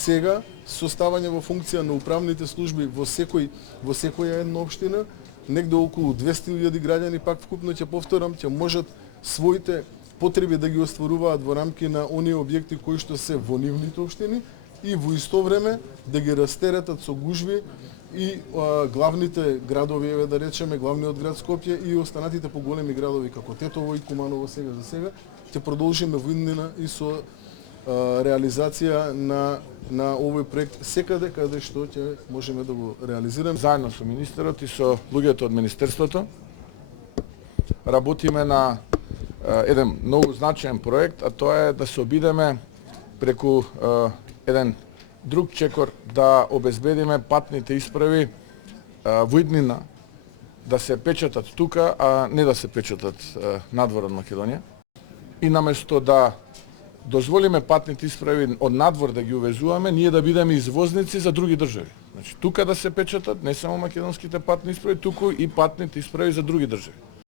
Сега составање во функција на управните служби во секоја една општина, негде околу 200.000 граѓани, пак вкупно ќе повторам, ќе можат своите потреби да ги остваруваат во рамки на оние објекти кои што се во нивните општини и во исто време да ги растеретат со гужви и главните градови, еве да речеме, главниот град Скопје и останатите поголеми градови како Тетово и Куманово сега за сега, ќе продолжиме во иднина и со реализација на овој проект секаде каде што ќе можеме да го реализираме. Заедно со министерот и со луѓето од министерството работиме на еден многу значаен проект, а тоа е да се обидеме преку еден друг чекор да обезбедиме патните исправи во иднина да се печатат тука, а не да се печатат надвор од Македонија. И наместо да дозволиме патните исправи од надвор да ги увезуваме, ние да бидеме извозници за други држави. Значи тука да се печатат не само македонските патни исправи, туку и патните исправи за други држави.